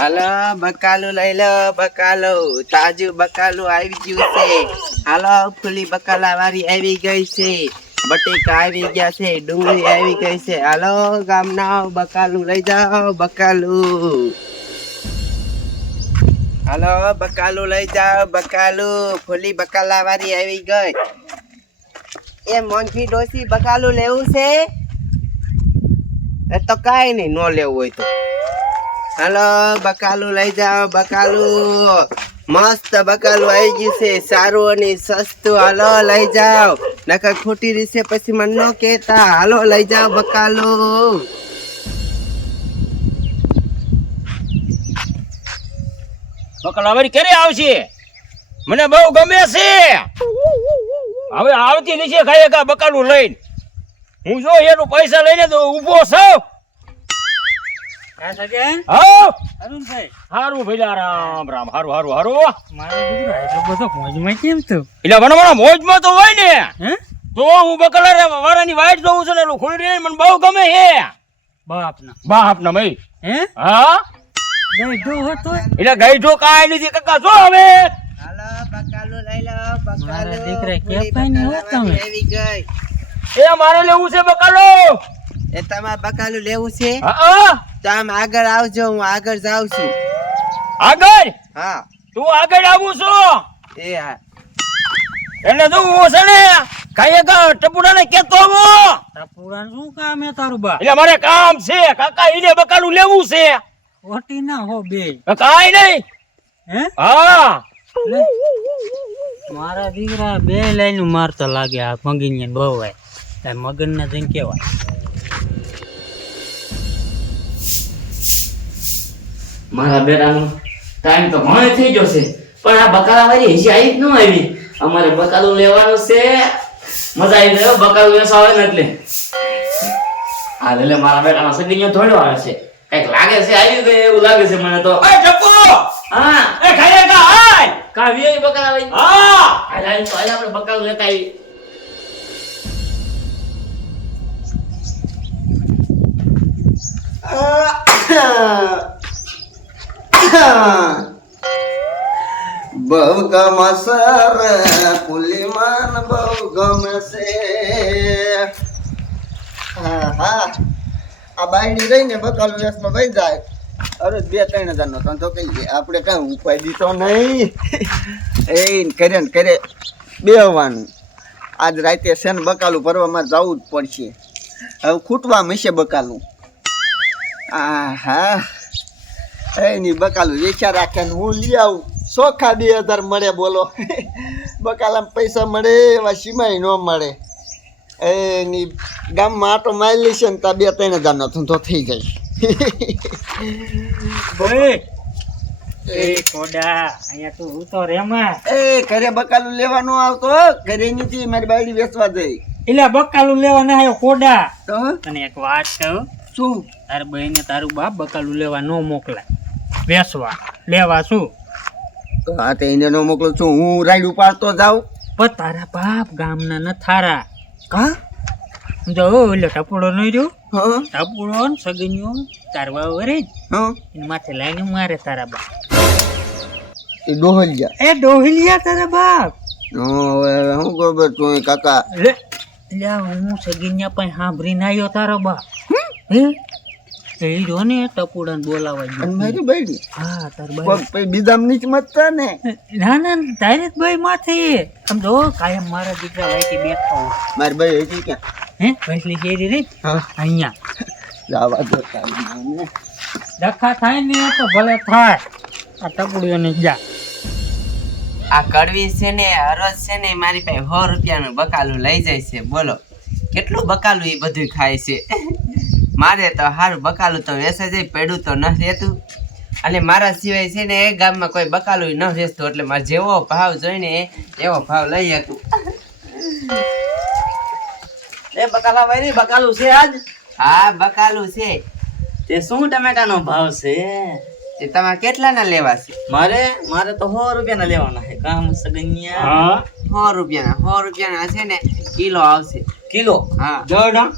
હાલો બકાલું લઈ લો, બકાલું તાજું બકાલું આવી ગયું છે. હાલો ફૂલી બકાલા વાળી આવી ગઈ છે, બટેકા આવી ગયા છે, ડુંગળી આવી ગઈ છે. હાલો ગામના બકાલું લઈ જાઓ, બકાલું. હાલો બકાલું લઈ જાઓ, બકાલું ફૂલી બકાલા વાળી આવી ગઈ. એ મોંઘી ડોસી બકાલું લેવું છે? એ તો કાઈ નહીં, નો લેવું હોય તો. હાલો બકાલું લઈ જાઓ, બકાલું મસ્ત બકાલું આવી ગયું છે, સારું અને સસ્તું. હાલો લઈ જાઓ, નકર ખોટી રીસે પછી મને ન કહેતા. હાલો લઈ જાઓ બકાલું. બકાલા વાળી ક્યારે આવશે? મને બહુ ગમે છે. હવે આવતી નીચે ખાઈએ કા બકાલું લઈને હું જો એનું પૈસા લઈને તો ઊભો છું. હારું ભઈલા, રામ રામ. હારું હારું હારું. મોજમાં તો હોય ને. તો હું બકાલા વાળાની વાઈટ જોઉં છું ને એનું ખોલી મને બહુ ગમે છે. બાપના ભાઈ. હા એટલે ગઈઢો કાંઈ નથી કાકા. જો હવે હાલો બકાલું લઈ લો, બકાલું. આવી ગઈ. એ મારે લેવું છે બકાલો. એ તમારે બકાલું લેવું છે? હા તો આમ આગળ આવજો, હું આગળ જાઉં છું. આગળ? હા તું આગળ આવું છો? એ હા. એટલે તું હું છે ને કાંઈ ટપુડા ને કેતો આવો. ટપુડા શું કામ હે તારું બા? એટલે મારે કામ છે કાકા, એને બકાલું લેવું છે. ખોટી ના હો બે. કાંઈ નહીં. હે? હા મારા દીકરા બે લાઈન મારતો લાગે. આ મગીને બહુ હોય મગન ના જઈને કેવાય. મારા બેટાનો ટાઈમ તો ઘણો થઈ ગયો છે, પણ આ બકાલા વાળી હજી આવી જ ન આવી. અમારે બકાલું લેવાનું છે. મજા આવી ગયો બકાલું વેચવા આવે ને એટલે. હા એટલે મારા બેટાનો સગીનો થોડો આવે છે, કઈક લાગે છે આવી ગયો એવું લાગે છે મને તો. એ ટપુ. હા એ ખાઈએ કા હાય. કાવ્ય બકાલા વાળી. હા હાલ તો હાલ આપણે બકાલું લેતા આવી. બહુ ગમે સર પુલીમાન, બહુ ગમે છે. હા હા, આ બાયડી રહીને બકાલું વેસમાં વહી જાય. અરે 2-3 હજારનો ધંધો કહીએ આપણે, કાંઈ ઉપાય દીધો નહીં. એ કરે ને કરે બેવાનું. આજ રાતે છે ને બકાલું ભરવામાં જવું જ પડશે. હવે ખૂટવા મળશે બકાલું. હા એની બકાલું વેચ્યા રાખે ને હું લઈ આવું. ચોખા 2000 મળે બોલો. બકાલામાં પૈસા મળે એવા સિમાય ન મળે. એની ગામમાં આટો મારી લેશે ને ત્યાં 2-3 હજારનો ધંધો થઈ જાય. એ કોડા અહીંયા તું ઉતો રેમાં. એ ઘરે બકાલું લેવાનું આવતો, ઘરે નથી મારી બાયડી વેચવા જઈ. એટલે બકાલું લેવા ના આવ્યો કોડા. તો તને એક વાત કહું. શું? તાર બહેને તારું બાપ બકાલું લેવા ન મોકલાય, વેચવા લેવા. શું તો હા તો એને ન મોકલું છું, હું રાઈડ ઉપાડતો જાઉં. પણ તારા બાપ ગામના ન થારા. કા જો એટલે ટપુડો નહીં રહ્યો, હા ટપુડો ને સગીઓ તારવા વરે જ હા એને માથે લાઈને મારે તારા બાપ. એ ડોહલિયા. એ ડોહલિયા તારા બાપ. હવે શું ખબર તું કાકા? લે હું સગીન્યા પણ સાંભળીને આવ્યો તારો બાપ. હે એ જો ને ટપુડાને બોલાવા ગયો. અને મારી બાયડી? હા તાર બાઈ. પછી બીજામ નીચ મતતા ને. ના ના તારે જ બાઈ માથે. આમ જો કાયમ મારા દીકરા વાઈથી બેઠા હોય. મારી બાઈ હતી ક્યાં? હે વૈસલી શેરી રે હા અહીંયા જવા દો તારી. ડખા થાય ને તો ભલે થાય. આ ટપુડીઓને જા. આ કડવી છે ને હરોજ છે ને મારી પાસે 100 રૂપિયાનું બકાલું લઈ જાય છે. બોલો કેટલું બકાલું એ બધું ખાય છે. મારે તો સારું બકાલું તો વેચાઈ જાય, પડ્યું તો ન રહેતું. અને મારા સિવાય છે ને એ ગામમાં કોઈ બકાલું ન વેચતું, એટલે મારે જેવો ભાવ જોઈને એવો ભાવ લઈ હતું. એ બકાલા વાળી બકાલું છે આજ? હા બકાલું છે. તે શું ટમેટાનો ભાવ છે? તે તમારે કેટલાના લેવા છે? મારે તો 100 રૂપિયાના લેવાના છે. કામ સગન્યા. હા 100 રૂપિયાના છે ને કિલો આવશે. કિલો? હા દડા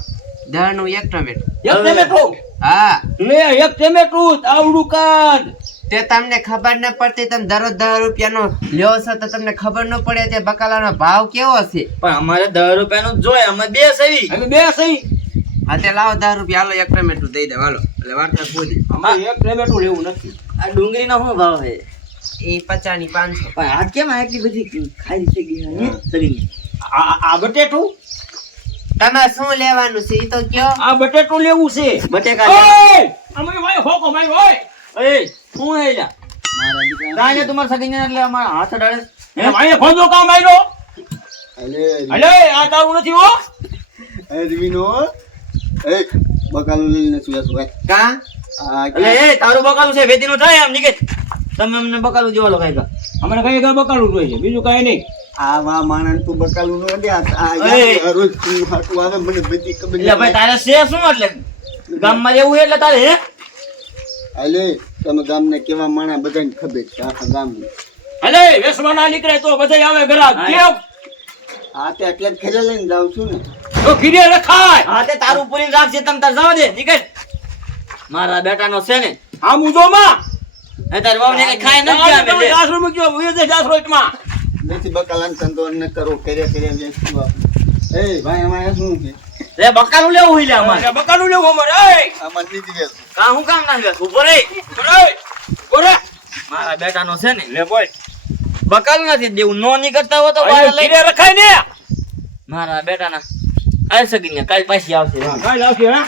10 નું 1 ટમેટું. એક ટમેટું. હા લે એક ટમેટું આવડું કાઢ. તે તમને ખબર ન પડતી, તમે દરરોજ 10 રૂપિયાનો લ્યો છો તો તમને ખબર ન પડે તે બકાલાનો ભાવ કેવો છે. પણ અમારે 10 રૂપિયાનું જ જોઈએ, અમે બે સવી. અમે બે સહી હા તે લાવો 10 રૂપિયા, હાલો એક ટમેટું દઈ દે, હાલો એટલે વાર્તા પૂરી. અમારે એક ટમેટું લેવું નથી. આ ડુંગળીનો શું ભાવ છે? એ 50 ની 500. પણ આ કેમ આટલી બધી ખાઈ થઈ ગઈ હે સગીને? આ બટેટું, તમારે શું લેવાનું છે એ તો કયો. આ બટેટું લેવું છે. બટેકા ઓય અમે ભાઈ હોકો મારી ઓય એ શું હે લા? મારા દીકરા કાંઈ તમાર સગીને એટલે અમારા હાથ અડાડે. એ ભાઈ ખોજો કામ આવ્યો. અલે આ તારું નથી હો. કા એટલે એ તારું બકાલું છે, વેચીનું થાય આમ નીકળ. તમે અમને બકાલું જેવા લોકો આપ્યા. અમને કઈ કઈ બકાલું જોઈએ, બીજું કઈ નહીં. એટલે ભાઈ તારે છે શું? એટલે ગામમાં રહેવું એટલે તારે હે? તમે ગામને કેવા માણા બધાને ખબર છે, આખા ગામની. અલે વેસમાં ના નીકળે તો બધા આવે ઘરાક. કેમ આ તે એટલે જ ખેલે લઈને જાઉં છું ને. તો ગીરે રખાય. હા તે તારું પૂરી રાખજે, તમ તાર જવા દે નીકળ. મારા બેટાનો છે ને આ મુજોમાં એ તાર વાવને કઈ ખાય નથી આવે લે. આશ્રમ ગયો વેજે આશ્રમમાં. નથી બકાલાને સંતોષ ન કરો, કરે વેચતું આપણે. એ ભાઈ અમારે શું છે? લે બકાલું લેવું હોય લે અમારે. બકાલું લેવું અમારે. એ આમાં નથી વેચતું. કા હું કામ ના વેચ? ઉભો રે. બોરે મારા બેટાનો છે ને લે બોલ. બકાલું નથી દેવું, નો નીકળતા હો તો બહાર લઈ. ગીરે રખાય ને. મારા બેટાના કાલ સગીને કાલ પાછી આવશે. કાલ આવશે હા.